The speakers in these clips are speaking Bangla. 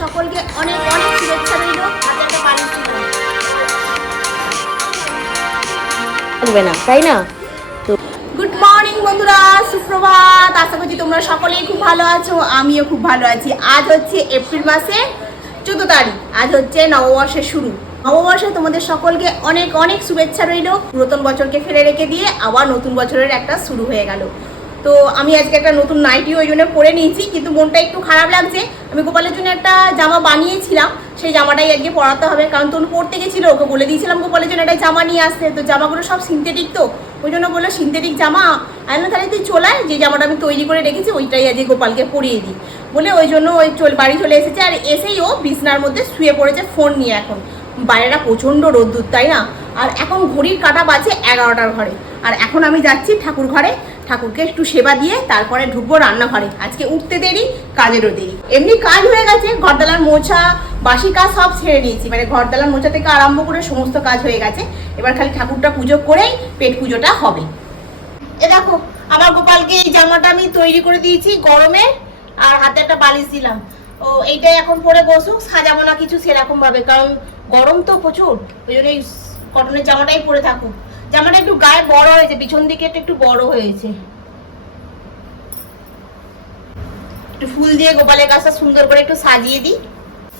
সকলকে অনেক অনেক শুভেচ্ছা রইল। হাতে একটা না। তাই না? গুড মর্নিং বন্ধুরা সুপ্রভাত। আশা করছি তোমরা সকলেই খুব ভালো আছো আমিও খুব ভালো আছি। আজ হচ্ছে এপ্রিল মাসে চোদ্দ তারিখ। আজ হচ্ছে নববর্ষের শুরু। নববর্ষে তোমাদের সকলকে অনেক অনেক শুভেচ্ছা রইল। পুরাতন বছরকে ফেলে রেখে দিয়ে আবার নতুন বছরের একটা শুরু হয়ে গেল। তো আমি আজকে একটা নতুন নাইটি ওই জন্য পরে নিয়েছি, কিন্তু মনটা একটু খারাপ লাগছে। আমি গোপালের জন্য একটা জামা বানিয়েছিলাম, সেই জামাটাই আজকে পরাতে হবে, কারণ তনু পড়তে গেছিল, ওকে বলে দিয়েছিলাম গোপালের জন্য একটা জামা নিয়ে আসতে। তো জামাগুলো সব সিনথেটিক তো, ওই জন্য বলল সিনথেটিক জামা। আমি তাহলে তুই চলায় যে জামাটা আমি তৈরি করে রেখেছি, ওইটাই আজকে গোপালকে পরিয়ে দিই। বলে ওই জন্য ওই চল, বাড়ি চলে এসেছে, আর এসেই ও বিছনার মধ্যে শুয়ে পড়েছে ফোন নিয়ে এখন। বাইরেটা প্রচণ্ড রোদ্দুর, তাই না? আর এখন ঘড়ির কাটা বাজে এগারোটার ঘরে। আর এখন আমি যাচ্ছি ঠাকুর ঘরে ঠাকুরকে একটু সেবা দিয়ে তারপরে ঢুকবো রান্নাঘরে। আজকে উঠতে দেরি, কাজেরও দেরি। এমনি কাজ হয়ে গেছে, ঘরদালার মোছা, বাসি কাজ সব ছেড়ে নিয়েছি মানে ঘরদালার মোছা থেকে আরম্ভ করে সমস্ত কাজ হয়ে গেছে। এবার খালি ঠাকুরটা পুজো করেই পেট পুজোটা হবে। এ দেখো, আমার গোপালকে এই জামাটা আমি তৈরি করে দিয়েছি গরমে, আর হাতে একটা বালিশ দিলাম। ও, এইটাই এখন পরে বসুক, সাজাবো না কিছু সেরকম ভাবে কারণ গরম তো প্রচুর। ওই জন্য এই কটনের জামাটাই পরে থাকুক। জামাটা একটু গায়ে বড় হয়েছে, পিছন দিকে একটু বড় হয়েছে। একটু ফুল দিয়ে গোপালের কাছটা সুন্দর করে একটু সাজিয়ে দিই।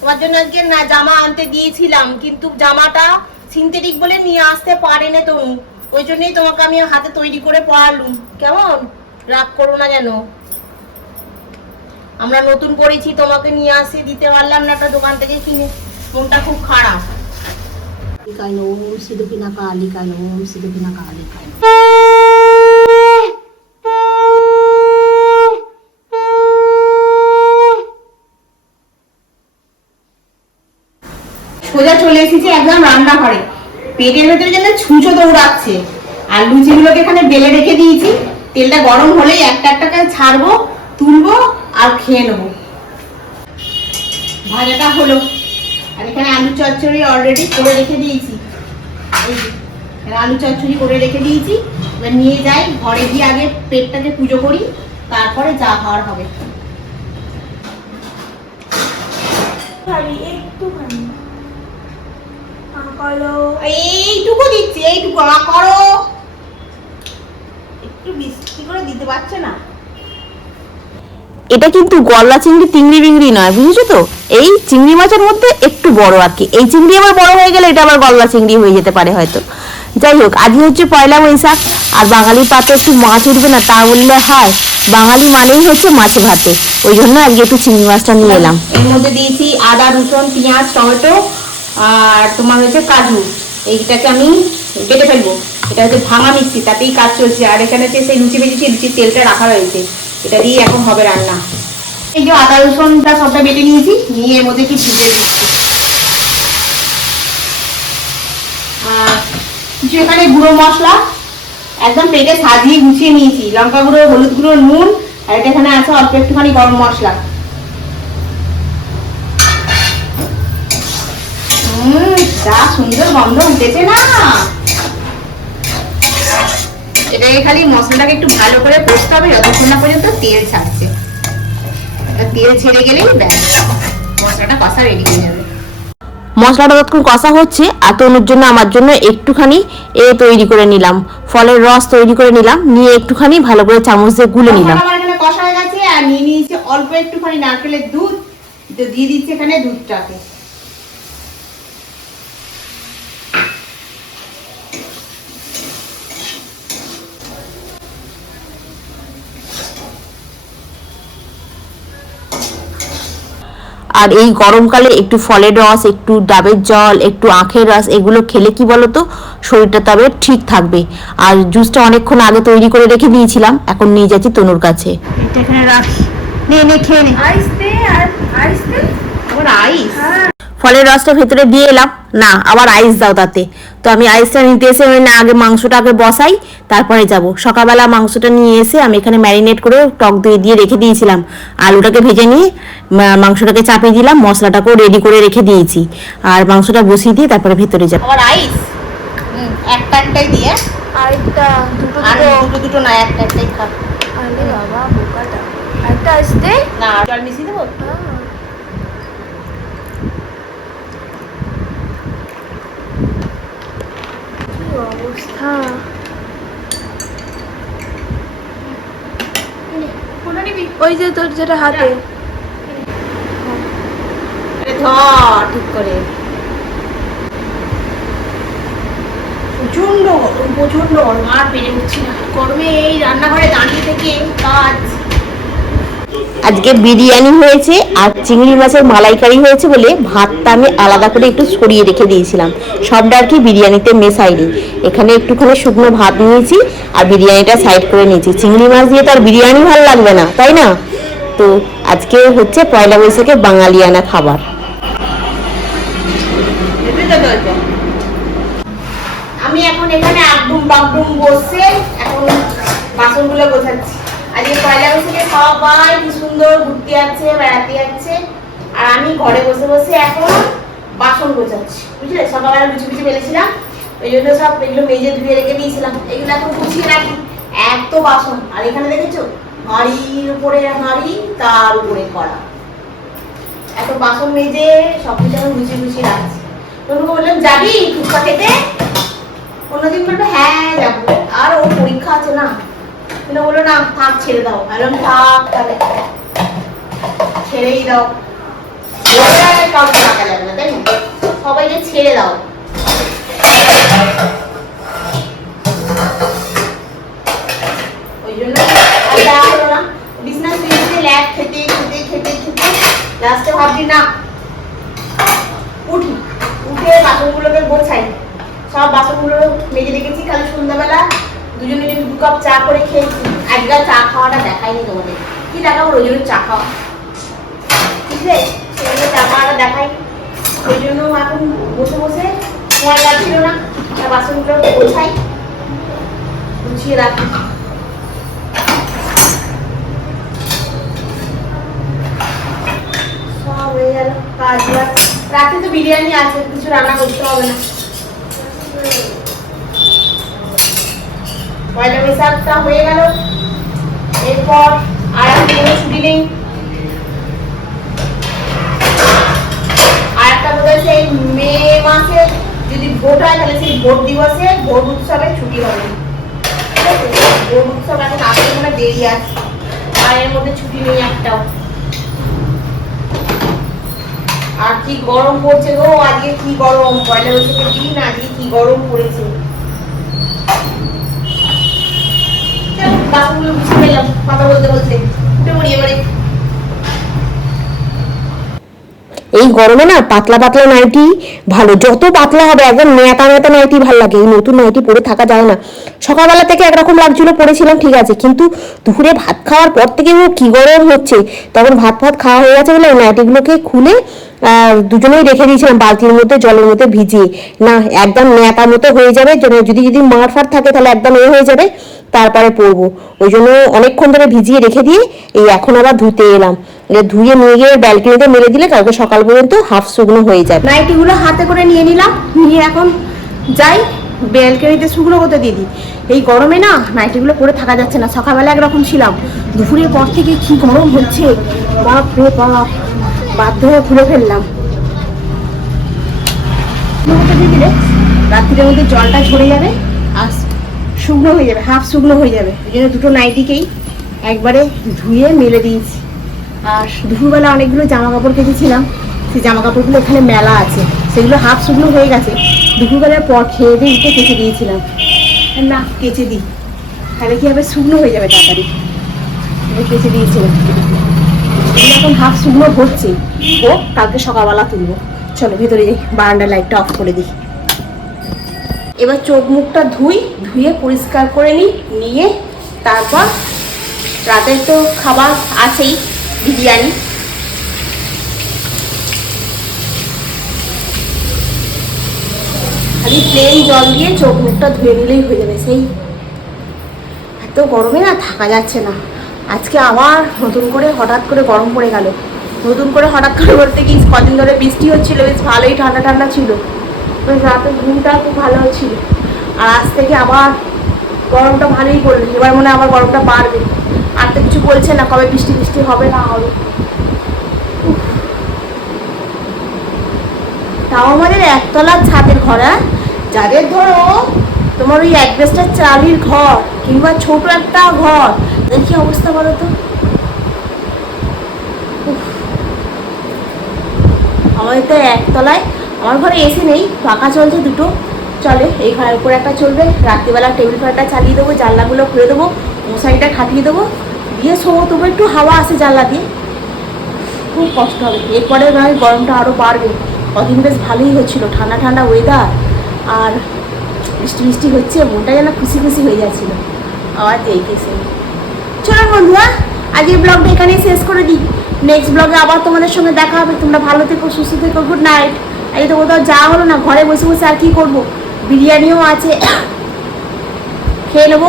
তোমার জন্য আজকে না জামা আনতে দিয়েছিলাম, কিন্তু জামাটা সিনথেটিক বলে নিয়ে আসতে পারে না তনু ওই জন্যই তোমাকে আমি হাতে তৈরি করে পরালুম কেমন? রাগ করো না যেন। আমরা নতুন করেছি, তোমাকে নিয়ে আসে, দিতে পারলাম না একটা দোকান থেকে কিনে। মনটা খুব খারাপ। সোজা চলে এসেছি একদম রান্না করে পেটের ভেতরে যেন ছুঁচো দৌড়াচ্ছে। আর লুচিগুলোকে এখানে বেলে রেখে দিয়েছি। তেলটা গরম হলেই একটা একটা করে ছাড়বো, তুলবো আর খেয়ে নেব। ভাজাটা হলো। আর এখানে আলু চচ্চড়ি অলরেডি করে রেখে দিয়েছি। এই আলু চচ্চড়ি করে রেখে দিয়েছি। এবার নিয়ে যাই ঘরে গিয়ে আগে পেটটাকে পুজো করি তারপরে যা হওয়ার হবে। এইটুকু দিচ্ছি এইটুকু করো। একটু বৃষ্টি করে দিতে পারছে না? এটা কিন্তু গলদা চিংড়ি তিংড়ি বিংড়ি নয়, বুঝেছ তো? এই চিংড়ি মাছের মধ্যে একটু বড় আর কি। এই চিংড়ি আবার বড় হয়ে গেলে এটা আবার গলদা চিংড়ি হয়ে যেতে পারে হয়তো। যাই হোক, আজকে হচ্ছে পয়লা বৈশাখ, আর বাঙালির পাতে একটু মাছ উঠবে না তা বললে হয়। বাঙালি মানেই হচ্ছে মাছে ভাতে। ওই জন্য আজকে একটু চিংড়ি মাছটা নিয়ে এলাম। এর মধ্যে দিয়েছি আদা, রসুন, পেঁয়াজ, টমেটো, আর তোমার হচ্ছে কাজু। এইটাকে আমি কেটে ফেলব। এটা হচ্ছে ভাঙা মিক্সি, তাতেই কাজ চলছে। আর এখানে হচ্ছে সেই লুচি বেজেছি লুচির তেলটা রাখা রয়েছে। এটা দিয়ে এখন হবে রান্না। এই যে আদা রসুনটা সবটা বেটে নিয়েছি, নিয়ে এর মধ্যে কি ভুজে দিচ্ছি। কিছু এখানে গুঁড়ো মশলা, একদম পেটে সাজিয়ে গুছিয়ে নিয়েছি। লঙ্কা গুঁড়ো, হলুদ গুঁড়ো, নুন, আর এটা এখানে আছে অল্প একটুখানি গরম মশলা। সুন্দর গন্ধ উঠেছে না। এটাকে খালি মশলাটাকে একটু ভালো করে কষতে হবে যতক্ষণ না পর্যন্ত তেল ছাড়ছে। তেল ছেড়ে গেলেই ব্যাস। মশলাটা কষা রেডি হয়ে যাবে। মশলাটা যতক্ষণ কষা হচ্ছে আর তনুর জন্য আমার জন্য একটুখানি এ তৈরি করে নিলাম। ফলের রস তৈরি করে নিলাম নিয়ে একটুখানি ভালো করে চামচ দিয়ে গুলে নিলাম। কষা হয়ে গেছে আর নিয়ে নিয়েছি অল্প একটুখানি নারকেলের দুধ। দিয়ে দিচ্ছি এখানে দুধটাকে। আর এই গরমকালে একটু ফলের রস একটু ডাবের জল একটু আখের রস এগুলো খেলে কি বলতো? শরীরটা তবে ঠিক থাকবে। আর জুসটা অনেকক্ষণ আগে তৈরি করে রেখে দিয়েছিলাম এখন নিয়ে যাচ্ছি তনুর কাছে। এটা এখানে রাখি। নে নে খেয়ে নে। আইস দে আর আইস দে আবার আইস ফলের রসটা ভেতরে দিয়ে এলাম। না আবার আইস দাও তাতে। তো আমি আইসটা নিতে এসে আমি না আগে মাংসটা আগে বসাই তারপরে যাব। সকালবেলা মাংসটা নিয়ে এসে আমি এখানে ম্যারিনেট করে টক দই দিয়ে রেখে দিয়েছিলাম। আলুটাকে ভেজে নিয়ে মাংসটাকে চাপিয়ে দিলাম মশলাটাকেও রেডি করে রেখে দিয়েছি। আর মাংসটা বসিয়ে দিয়ে তারপরে ভেতরে যাব। আবার আইস হুম, একটা একটাই দিয়ে। আরেকটা দুটো আর দুটো। দুটো দুটো না একটা একটাই খা। আরে বাবা বোকাটা। না জল মিশিয়ে দেবো? নিবি ওই যে তোর যেটা হাতে। ধর, ঠিক করে। প্রচণ্ড গরম প্রচণ্ড গরম। আর পেরে উঠছি না। গরমে এই রান্নাঘরে দাঁড়িয়ে থেকে কাজ। আজকে বিরিয়ানি হয়েছে আর চিংড়ি মাছের মালাইকারি হয়েছে বলে ভাতটা আমি আলাদা করে একটু ছড়িয়ে রেখে দিয়েছিলাম। সবটা আর কি বিরিয়ানিতে মেশাইনি। এখানে একটুখানি শুকনো ভাত নিয়েছি আর বিরিয়ানিটা সাইড করে নিয়েছি। চিংড়ি মাছ দিয়ে তো আর বিরিয়ানি ভালো লাগবে না, তাই না? তো আজকে হচ্ছে পয়লা বৈশাখে বাঙালিয়ানা খাবার। আমি এখন এখানে আগডুম বাগডুম বসে এখন বাসনগুলো গোছাচ্ছি। আজকে পয়লা বৈশাখে সবাই কি সুন্দর ঘুরতে যাচ্ছে, বেড়াতে যাচ্ছে। আর আমি ঘরে বসে বসে এখন বাসন গোছাচ্ছি, বুঝলে? সকালবেলা লুচি লুচি ফেলেছিলাম, ওই জন্য সব এগুলো মেজে ধুয়ে রেখে দিয়েছিলাম। এগুলো এখন গুছিয়ে রাখি, এত বাসন। আর এখানে দেখেছ? হাঁড়ির উপরে হাঁড়ি, তার উপরে কড়া। এত বাসন মেজে সব কিছু এখন গুছিয়ে গুছিয়ে রাখছি। তনুকে বললাম, যাবি ফুচকা খেতে? অন্যদিন বলবে হ্যাঁ যাব। আর ওর পরীক্ষা আছে না কিন্তু বলল, না, থাক, ছেড়ে দাও। বললাম, থাক, তাহলে ছেড়েই দাও। সবাইকে ছেড়ে দাও। ওই জন্য খেতে খেতে খেতে খেতে ভাবছি, না, উঠি। উঠে বাসনগুলোকে গোছাই। সব বাসনগুলো মেজে রেখেছি কাল সন্ধ্যাবেলা দুজনে যদি দু কাপ চা করে খেয়েছি। আজকে চা খাওয়াটা দেখাইনি তোমাদের। কি দেখাবো? জন্য চা খাওয়া। সেজন্য চা খাওয়াটা দেখাই ওই জন্য এখন বসে বসে সময় লাগছিল না। বাসনগুলো গোছাই, গুছিয়ে রাখি। সব হয়ে কাজ রাতে তো বিরিয়ানি আছে, কিছু রান্না করতে হবে না। পয়লা বৈশাখটা হয়ে গেল। এরপর আর একটা কোনো ছুটি নেই। আর একটা বোধ সেই মে মাসে যদি ভোট হয়, তাহলে সেই ভোট দিবসে ভোট উৎসবে ছুটি হবে। মনে আর কি গরম পড়ছে গো? আজকে কি গরম? পয়লা বৈশাখের দিন, আজকে কি গরম পড়েছে চলো, কথা বলতে বলতে। উঠে পড়ি এবারে। এই গরমে না পাতলা পাতলা নাইটি ভালো, যত পাতলা হবে, একদম নেতা নেতা নাইটি ভালো লাগে। এই নতুন নাইটি পরে থাকা যায় না। সকালবেলা থেকে একরকম লাগছিল পরেছিলাম, ঠিক আছে, কিন্তু দুপুরে ভাত খাওয়ার পর থেকে কি গরম হচ্ছে, তখন ভাত ভাত খাওয়া হয়ে গেছে বলে ওই নাইটিগুলোকে খুলে দুজনেই রেখে দিয়েছিলাম, বালতির মধ্যে, জলের মধ্যে ভিজিয়ে। না, একদম নেতা মতো হয়ে যাবে যদি যদি মার ফার থাকে, তাহলে একদম এ হয়ে যাবে, তারপরে পরবো। ওই জন্য অনেকক্ষণ ধরে ভিজিয়ে রেখে দিয়ে, এই এখন আবার ধুতে এলাম। ধুয়ে নিয়ে গিয়ে ব্যালকনিতে মেলে দিলে কালকে সকাল পর্যন্ত হাফ শুকনো হয়ে যাবে। নাইটিগুলো হাতে করে নিয়ে নিলাম, নিয়ে এখন যাই বেলকানিতে শুকনো করতে দিদি এই গরমে না, নাইটিগুলো পরে থাকা যাচ্ছে না, সকালবেলা একরকম ছিলাম। দুপুরের পর থেকে কি গরম হচ্ছে বাপ রে বাপ। বাধ্য হয়ে খুলে ফেললাম। দিয়ে দিলে রাত্রির মধ্যে জলটা ঝরে যাবে আর শুকনো হয়ে যাবে হাফ শুকনো হয়ে যাবে। ওই জন্য দুটো নাইটিকেই একবারে ধুয়ে মেলে দিয়েছি। আর দুপুরবেলা অনেকগুলো জামা কাপড় কেটেছিলাম। সেই জামা কাপড়গুলো এখানে মেলা আছে। সেগুলো হাফ শুকনো হয়ে গেছে। দুপুরবেলার পর খেয়ে দিয়ে উঠে কেচে দিয়েছিলাম। না কেচে দিই। তাহলে কি হবে? শুকনো হয়ে যাবে তাড়াতাড়ি। কেচে দিয়েছিলাম। এখন হাফ শুকনো হচ্ছে ও কালকে সকালবেলা তুলবো। চলো, ভেতরে যাই বারান্ডার লাইটটা অফ করে দিই। এবার চোখ মুখটা ধুই, ধুয়ে পরিষ্কার করে নিই, নিয়ে তারপর রাতের তো খাবার আছেই, বিরিয়ানি। খালি প্লেন জল দিয়ে চোখ মুখটা ধুয়ে নিলেই হয়ে যাবে, সেই। এত গরমে না থাকা যাচ্ছে না। আজকে আবার নতুন করে হঠাৎ করে গরম পড়ে গেল। নতুন করে হঠাৎ করে বলতে কি, কদিন ধরে বৃষ্টি হচ্ছিল, বেশ ভালোই ঠান্ডা ঠান্ডা ছিল। বেশ রাতে ঘুমটা খুব ভালো হচ্ছিল। আর আজ থেকে আবার গরমটা ভালোই পড়ল। এবার মনে হয় আবার গরমটা বাড়বে। আর তো কিছু বলছে না, কবে বৃষ্টি বৃষ্টি হবে না হবে। তাও আমাদের একতলার ছাদের ঘর হ্যাঁ? যাদের ধরো তোমার ওই অ্যাড্রেসটা চালির ঘর কিংবা ছোট একটা ঘর দেখি অবস্থা বলো তো। আমাদের তো একতলায়, আমার ঘরে এসি নেই, পাখা চলছে দুটো। চলে, এই ঘরের উপরে একটা চলবে, রাত্রিবেলা টেবিল ফ্যানটা চালিয়ে দেবো, জানলাগুলো খুলে দেবো, মশারিটা খাটিয়ে দেবো, দিয়ে শোবো, তবু একটু হাওয়া আসে জানলা দিয়ে। খুব কষ্ট হবে, এরপরে নয় গরমটা আরও বাড়বে। কদিন বেশ ভালোই হচ্ছিল, ঠান্ডা ঠান্ডা ওয়েদার আর বৃষ্টি বৃষ্টি হচ্ছে, মনটা যেন খুশি খুশি হয়ে যাচ্ছিল। আবার দেখেছে চলো বন্ধুরা আজকে ব্লগটা এখানেই শেষ করে দিই। নেক্সট ব্লগে আবার তোমাদের সঙ্গে দেখা হবে। তোমরা ভালো থেকো, সুস্থ থেকো গুড নাইট আজকে তো কোথাও যাওয়া হলো না, ঘরে বসে বসে আর কি করব? বিরিয়ানিও আছে। খেয়ে নেব।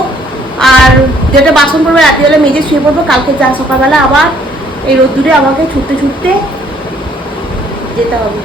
আর যেটা বাসন পড়বে রাত্রিবেলা মেজে শুয়ে পড়ব, কালকে যা সকালবেলা আবার এই রোদ্দুরে আমাকে ছুটতে ছুটতে যেতে হবে।